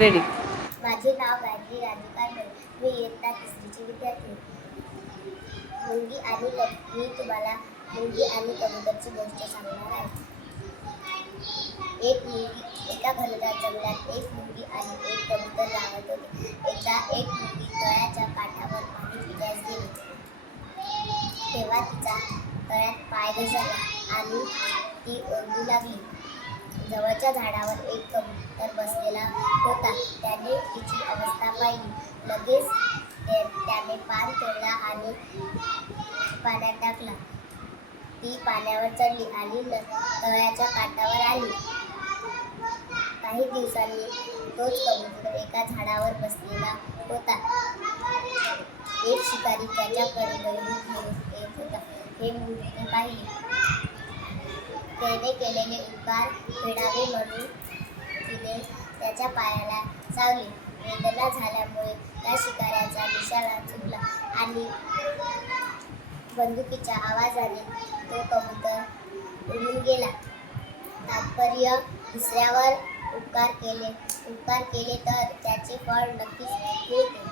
Ready. माझे नाव गायत्री राजूकांबळे. मी इयत्ता 3ची विद्यार्थी. मी तुम्हाला मुंगी आणि कबूतरची गोष्ट सांगणार आहे. एका घनदाट जंगलात एक मुंगी आणि एक कबूतर राहत होते. एकदा एक मुंगी तळ्याच्या काठावर पाणी पिण्यास गेली. तेव्हा तिचा तळ्यात पाय घसरला आणि ती ओरडू लागली. जवळच्या झाडावर एक कबूतर बसलेला होता. त्याने तिची अवस्था पाहिली. लगेच त्याने पान तोडला आणि पाण्यात टाकला. ती पाण्यावर चढली आणि तळ्याच्या काठावर आली. काही दिवसांनी तोच कबूतर एका झाडावर बसलेला होता. एक शिकारी त्याच्याकडे बंदूक घेऊन येत होता. हे मुंगीने पाहिले. त्याने केलेले उपकार फेडावे म्हणून तिने त्याच्या पायाला चावले. वेदना झाल्यामुळे त्या शिकाऱ्याचा निशाणा चुकला आणि बंदुकीच्या आवाजाने तो कबूतर उडून गेला. तात्पर्य: दुसऱ्यावर उपकार केले तर त्याचे फळ नक्कीच मिळते.